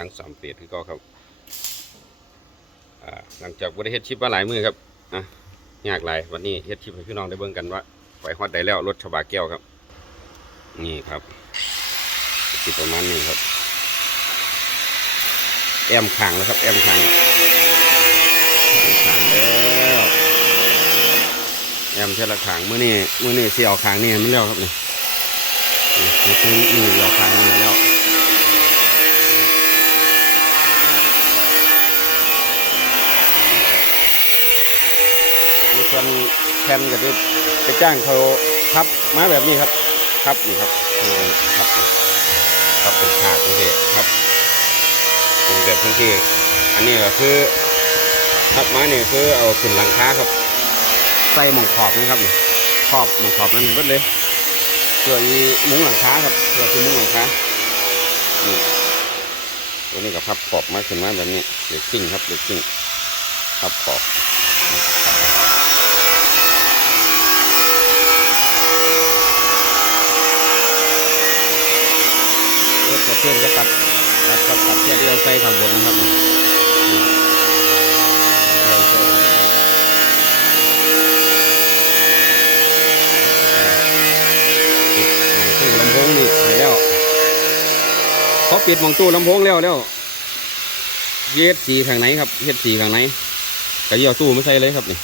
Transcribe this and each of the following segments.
างสามเปียดคือก็ครับหลังจากบริเฮ็ดชิปมาหลายมือครับอะยากหลายวันนี้เฮ็ดชิปให้พี่น้องได้เบิ่งกันว่าไปฮอดได้แล้วรถฉบาแก้วครับ นี่ครับสิประมาณนี้ครับ แอมขางแล้วครับ แอมขางแอมขางแล้วแอมเท่าละขางเมื่อนี้เมื่อนี้เสียวขางนี่มันแล้วครับนี่นี่คือนี่เสียวขางนี่ส่วนแผ่นก็จะไปจ้างเขาพับมาแบบนี้ครับพับนี่ครับนี่ครับนี่ครับเป็นฉากนี่ครับเป็นแบบพื้นที่อันนี้ก็คือทับไม้เนี่ยคือเอาขึ้นหลังคาครับ ใส่หมองขอบนะครับนี่ขอบหมองขอบนั่นเห็นเบิดเลยเพื่ออีมุ้งหลังคาครับเพื่อคือมุ้งหลังคานี่ตัวนี้ก็พับขอบมาขึ้นมาแบบนี้เด็กซิ่งครับเด็กซิ่งพับขอบ เออตัวเพื่อนก็ตัดตัดตัดตัดแค่เดียวใส่ข้างบนนะครับเดียวใส่ข้าปิดมองตู้ลำโพงนี่เสร็จแล้วเขาปิดมองตู้ลำโพงแล้วแล้วเย็ดสีข้างไหนครับเฮ็ดสีข้างไหนก็เยี่ยวตู้ไมาใส่เลยครับนี่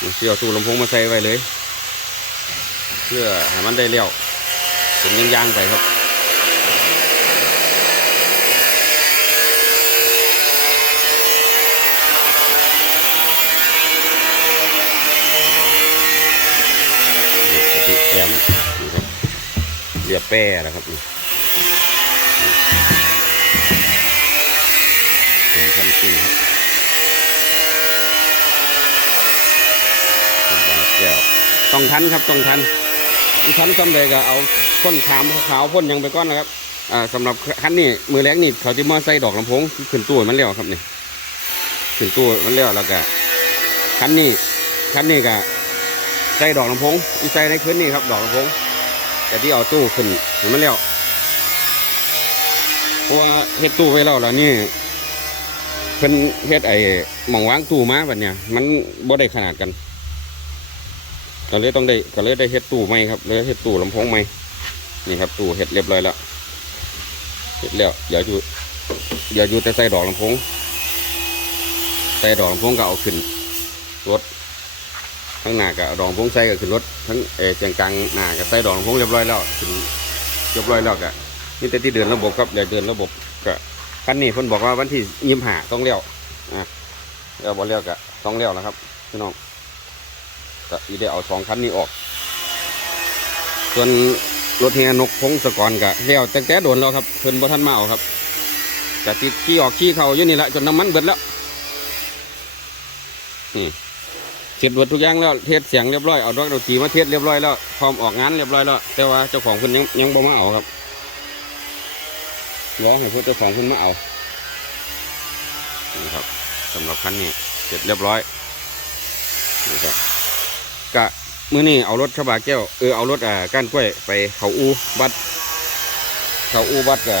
นี่เยี่ยวตู้ลำโพงมาใส่ไว้เลย เพื่อให้มันได้เลี้ยวเป็นย่างๆไปครับ นี่กะทิแอมนี่ครับ เรียแป้นะครับนี่เป็นขั้นขึ้นครับเป็นบาทแก้วต้องทันครับต้องทันอีทันซ้ำเลยก็เอาพ่นขามขาวพ่นยังไปก้อนนะครับอ่าสำหรับคันนี้มือแรกนี่เขาจะมาใส่ดอกลำโพงขึ้นตู้ให้มันแล้วครับนี่ขึ้นตู้ให้มันแล้วแล้วก็คันนี้คันนี้ก็ใส่ดอกลำโพงอีใส่ในคืนนี้ครับ ดอกลำโพง แต่ที่เอาตู้ขึ้นเห็นมันแล้วเพราะว่าเฮ็ดตู้ไว้แล้วแล้วนี่เพิ่นเฮ็ดไอ้หม่องวางตู้มาแบบเนี้ยมันบ่ได้ขนาดกันก็เลยต้องได้ก็เลยได้เฮ็ดตู้ใหม่ครับเลยเฮ็ดตู้ลำโพงใหม่นี่ครับตู้เฮ็ดเรียบร้อยแล้วเฮ็ดแล้วเดี๋ยวอยู่เดี๋ยวอยู่แต่ใส่ดอกลำโพงใส่ดอกลำโพงก็เอาขึ้นรถ ทั้งหน้ากับดองพงใส่ก็ขึ้นรถทั้งเอเจียงกลางหน้ากับใส่ดองพงเรียบร้อยแล้วขึ้นเรียบร้อยแล้วก็นี่แต่ที่เดินระบบครับเดี๋ยวเดินระบบก็คันนี้เพิ่นบอกว่าวันที่ยิมหาต้องเลี้ยวอะแล้วบอเลี้ยวก็ต้องเลี้ยวแล้วครับพี่น้องก็อีได้เอาสองคันนี้ออก ส่วนรถเฮียนกพงศกรก็เลี้ยวแต่แต่โดนแล้วครับเพิ่นบ่ทันมาเอาครับแต่ติดขี้ออกขี้เขาอยู่นี่แหละจนน้ำมันเบิดแล้วอืม เสร็จหมดทุกอย่างแล้วเทศเสียงเรียบร้อยเอาดอกดนตรีมาเทศเรียบร้อยแล้วพร้อมออกงานเรียบร้อยแล้วแต่ว่าเจ้าของเพิ่นยังยังบ่มาเอาครับรอให้เพิ่นเจ้าของเพิ่นมาเอานี่ครับสำหรับคันนี้เสร็จเรียบร้อยนี่ครับกะมื้อนี้เอารถชบาแก้วเออเอารถอ่าก้านกล้วยไปเขาอูบัดเขาอูบัดกะ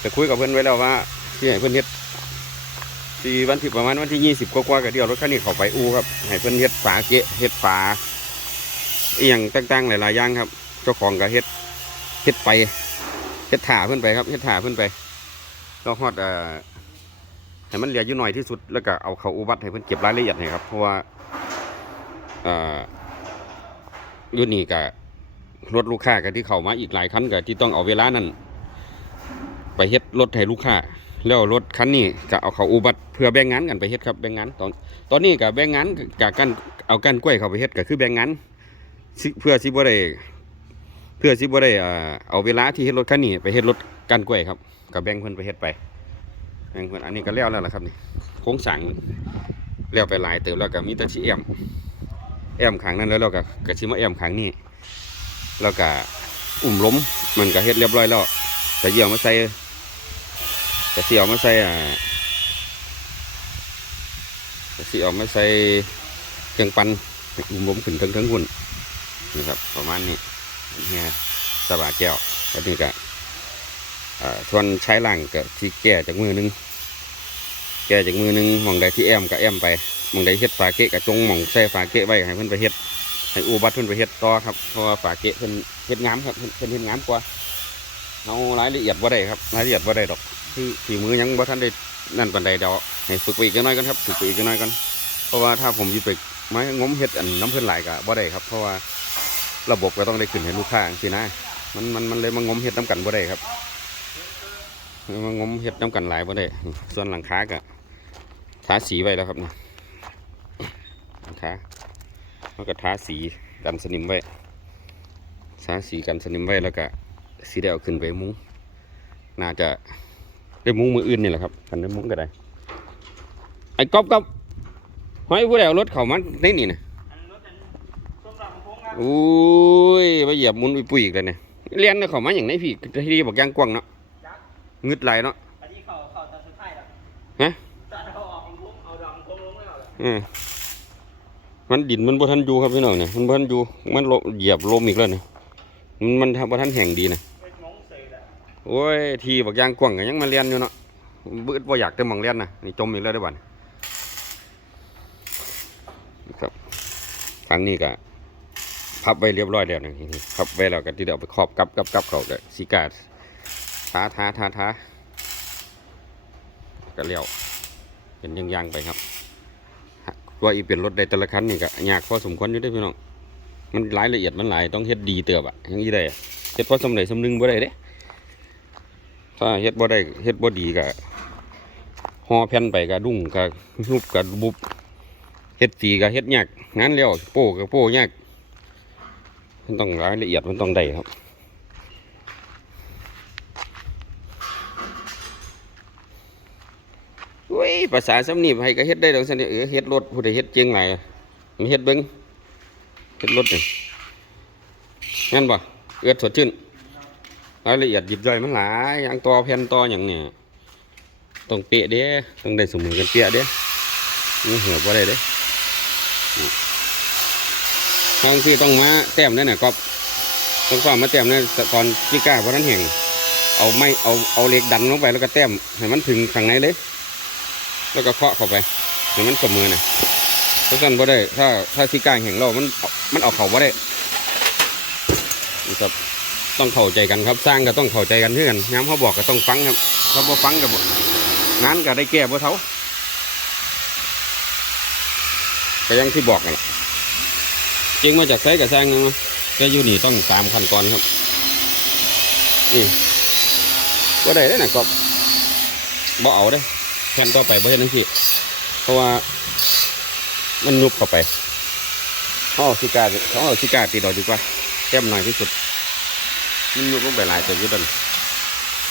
ไปคุยกับเพิ่อนไว้แล้วว่าที่ให้เพิ่อนเฮ็ด ที่วันที่ประมาณวันที่ยี่สิบกว่าๆก็เดียวรถคันนี้เข้าไปอูครับให้เพิ่นเฮ็ดฝาเกะเฮ็ดฝาเอียงต่างๆหลายๆอย่างครับ เจ้าของก็เฮ็ดเฮ็ดไปเฮ็ดถ่าเพิ่นไปครับเฮ็ดถ่าเพิ่นไปเราฮอดอ่อให้มันเหลืออยู่หน่อยที่สุดแล้วก็เอาเข้าอูบัตให้เพิ่นเก็บรายละเอียดให้ครับเพราะว่าเอ่อรุ่นนี้ก็รถลูกค้าก็ที่เข้ามาอีกหลายคันก็ที่ต้องเอาเวลานั้นไปเฮ็ดรถให้ลูกค้า แล้วรถคันนี้ก็เอาเขาอุบัติเพื่อแบ่งงานกันไปเฮ็ดครับแบ่งงานตอนตอนนี้ก็แบ่งงานจากกันเอากันกล้วยเขาไปเฮ็ดก็คือแบ่งงานเพื่อสิบ่ได้เพื่อสิบ่ได้เอาเวลาที่เฮ็ดรถคันนี้ไปเฮ็ดรถกันกล้วยครับก็แบ่งเพิ่นไปเฮ็ดไปแบ่งเพิ่นอันนี้ก็แล้วแล้วล่ะครับนี่โครงสร้างแล้วไปหลายเติบแล้วก็มีแต่สิแอมแอมข้างนั้นแล้วเราก็ก็สิมาแอมข้างนี้แล้วก็อุ้มล้มมันก็เฮ็ดเรียบร้อยแล้วแต่เยี่ยวมาใส่ กระเสียวมาใส่อ่ากระเสียวมาใส่เครื่องปั่นอุ้มผมขึ้นทั้งทั้งหุ่นนะครับประมาณนี้เฮียสบาแก้วแล้วนี่ก็อ่าส่วนใช้ล่างก็ที่แก้จากมือหนึงแก้จากมือหนึงหมองใดที่แอมก็แอมไปหมองใดเฮ็ดฝาเกะก็จงหมองใส่ฝาเกะไว้ให้เพิ่อนไปเฮ็ดให้อูบัดเพิ่อนไปเฮ็ดต่อครับเพราะว่าฝาเกะเพิ่อนเฮ็ดงามครับเพิ่นเพิ่นเฮ็ดงามกว่าเอารายละเอียดบ่าได้ครับรายละเอียดบ่าได้ดอก คือฝีมือยังบ่ทันได้นั่นปานใดเดี๋ยวให้ฝึกไปอีกจักหน่อยกันครับฝึกไปอีกจักหน่อยกันเพราะว่าถ้าผมสิไปไม้งมเฮ็ดอันน้ำเพิ่นหลายก็บ่ได้ครับ เพราะว่าระบบก็ต้องได้ขึ้นให้ลูกค้าจังซี่นะมันมันมันเลยมางมเฮ็ดน้ำกันบ่ได้ครับมางมเฮ็ดน้ำกันหลายบ่ได้ส่วนหลังคาก็ทาสีไว้แล้วครับนี่หลังคาแล้วก็ทาสีกันสนิมไว้ทาสีกันสนิมไว้แล้วก็สีได้เอาขึ้นไปมุ้งน่าจะ ได้มุ้งมืออื่นนี่แหละครับกันได้มุ้งก็ได้ไอ้ก๊อบก๊อบห้อยผู้ใดเอารถเข้ามาในนี่นะอันรถอันส้มดำโค้งครับอุ้ยไปเหยียบมุนอุยปุ๋ยอีกแล้วเนี่ยเรียนเข้ามาอย่างไหนพี่ที่บอกย่างกว้างเนาะงึดไหลายเนาะอันนี้เขาเขาตัดสุดท้ายแล้วฮะตัดเอาออกของพุ่งเอาดำโค้งลงแล้วเหรออืมมันดินมันบ่ทันอยู่ครับพี่น้องเนี่ยมันบ่ทันอยู่มันลเหยียบลมอีกแล้วเนี่ยมันมันบ่ทันแห้งดีนะ โอ้ย ทีบักยางกว้างก็ยังมาเรียนอยู่เนาะบึดบ่อยากแต่หมองเรียนนะนี่จมอีกแล้วได้บัดนี้ครับทางนี้ก็พับไว้เรียบร้อยแล้วนะทีนี้พับไว้แล้วก็ที่เดี๋ยวไปครอบกับกับกับเขาก็สิกาดท้าท้าท้าท้าก็เลี้ยวเป็นยางๆไปครับว่าอีเปลี่ยนรถได้แต่ละคันนี่ก็ยากพอสมควรอยู่เด้พี่น้องมันรายละเอียดมันหลายต้องเฮ็ดดีเติบอะอย่างนี้ได้เฮ็ดพอสำเร็จสำนึงบ่ได้เด้ ถ้าเฮ็ดบ่ได้เฮ็ดบ่ดีก็ห่อแผ่นไปก็ดุ้งก็ยุบก็บุบเฮ็ดสีก็เฮ็ดยากงานแล้วโป้ก็โป้ยากมันต้องรายละเอียดมันต้องได้ครับอุ้ยภาษาสำนีให้ก็เฮ็ดได้ดอกซั่นเด้อเออเฮ็ดรถผู้ใดเฮ็ดเจ๋งหลายอะมันเฮ็ดเบิ่งเฮ็ดรถนี่งั้นบ่เอื้อดสดชื่น รายละเอียดยิบย่อยมันหลายอย่างต่อแผ่นต่อหยังเนี่ยต้องเปะเด้ต้องได้สมือกันเปะเด้นี่เหือบ่ได้เด้อืมทางทีต้องมาแต้มนั่นน่ะก็ต้องฟ้ามาแต้มนั่นตอนจิก้าบ่ทันแห้งเอาไม้เอาเอาเหล็กดันลงไปแล้วก็แต้มให้มันถึงข้างในเลย แล้วก็เคาะเข้าไปให้มันเสมอน่ะเพราะฉะนั้นบ่ได้ถ้าถ้าที่กลางแห่งเรามันเอามันเอาเข่าบ่ได้ครับ ต้องเข้าใจกันครับสร้างก็ต้องเข้าใจกันเพื่อกันย้ำเขาบอกก็ต้องฟังครับเขาบ่ฟังกับงานก็ได้แก้บ่เท่าก็ยังที่บอกนั่นแหละจริงมาจากไซกับสร้างนะก็อยู่นี่ต้องตามขั้นตอนครับนี่บ่ได้ได้อนะก็บ่เอาได้แผ่นต่อไปเพราะฉะนั้นสิเพราะว่ามันยุบเข้าไปเขาเอาซิกาเขาเอาซิกาตีดอกดีกว่าแก้มหน่อยที่สุด มันยุบลงไปหลายตัวอยุดัน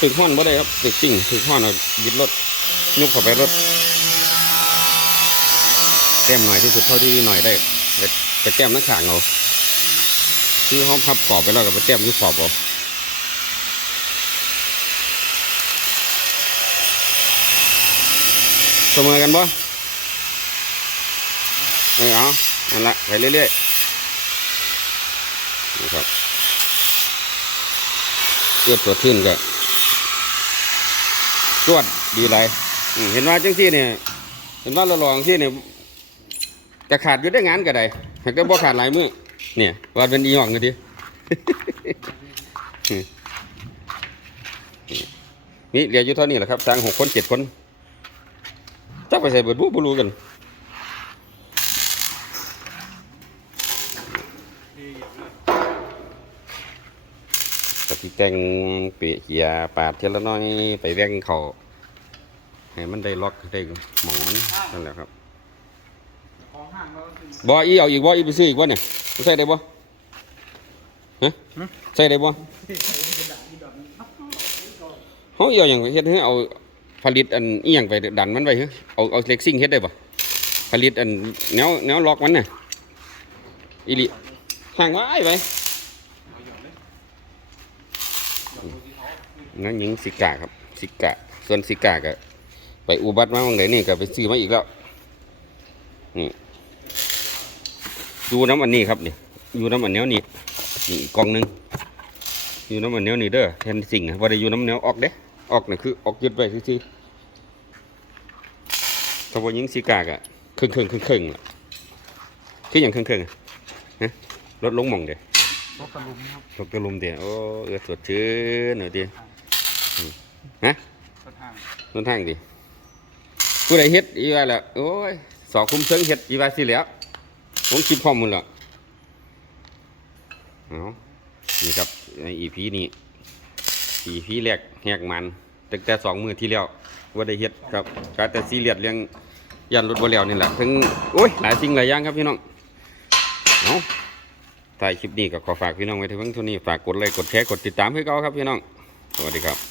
ถึงห้อนบ่ได้ครับถึงสิ่งถึงห้อนเอายึดรถยุบเข้าไปรถแก้มหน่อยที่สุดเท่าที่หน่อยได้ไปแก้มนักข่างเอาคือเขาพับขอบไปแล้วก็ไปแก้มยุบขอบเอาเสมอกันบ่เออเอานั่นละไปเรื่อยๆนะครับ เอื้อตัวขึ้นก็ตรวจดีไรเห็นว่าจังที่เนี่ยเห็นว่าเราลองที่เนี่ยจะขาดอยู่ได้งานก็ได้หากได้บ่ขาดหลายมือเนี่ยว่าเป็นอีหยองกันดินี่เหลืออยู่เท่านี้แหละครับสร้างหกคนเจ็ดคนจักไปใส่เบิดบุบรูกัน กติแต่งเปียเขียปาดเทละน้อยไปแว่งเขาให้มันได้ล็อกได้หมองมันนั่นแหละครับของห้างเราคือบ่อีเอาอีกบ่อีไปซื้ออีกบ่เนี่ยใส่ได้บ่ฮะใส่ได้บ่เฮาอีเอาหยังเฮ็ดให้เอาผลิตอันอีหยังไปดันมันไว้เฮ้ยเอาเอาเล็กซิ่งเฮ็ดได้บ่ผลิตอันแนวแนวล็อกมันน่ะอีหลิห่างไว้ไว้ นั่นยิงสิกาครับ สิกาส่วนสิกาก็ไปอุบัติมาบางไหนนี่ก็ไปซื้อมาอีกแล้วอยู่น้ำอันนี้ครับเนี่อยู่น้ำอันเนี้ยนี่นี่กองหนึงอยู่น้ำมันเนียนี่เด้อแทนสิ่งว่าได้อยู่น้ำเนี้ยออกเด้ออกนี่คือออกยึดไว้ซื่อๆถ้าว่ายิงสีกากะครึ่งครึ่งครึ่งครึ่งๆล่ะคืออย่างครึ่งครึ่งๆอะฮะลดลงมองเด้ร ถกระลุมครับตกตะลุมเดียวโอ้เออสดชื่นหน่อยดิอืมฮะรถทางนนทางดิผู้ใดเฮ็ดอีว่าและโอ้ยสอคุมเชิงเฮ็ดอีว่าสิแหล้วผมคิดพร้อมหมันและเอานี่ครับในอีพีนี้อีพีแรกแหกมันตั้งแต่สองมือที่แล้วว่าได้เฮ็ดครับก็แต่ซีเรียสเรื่องยันรถบ่แล้วนี่แหละถึงโอ้ยหลายสิ่งหลายอย่างครับพี่น้องเอา ถ่ายคลิปนี้ก็ขอฝากพี่น้องไว้ที่เพิ่งเท่านี้ฝากกดไลค์กดแชร์กดติดตามให้เขาครับพี่น้อง สวัสดีครับ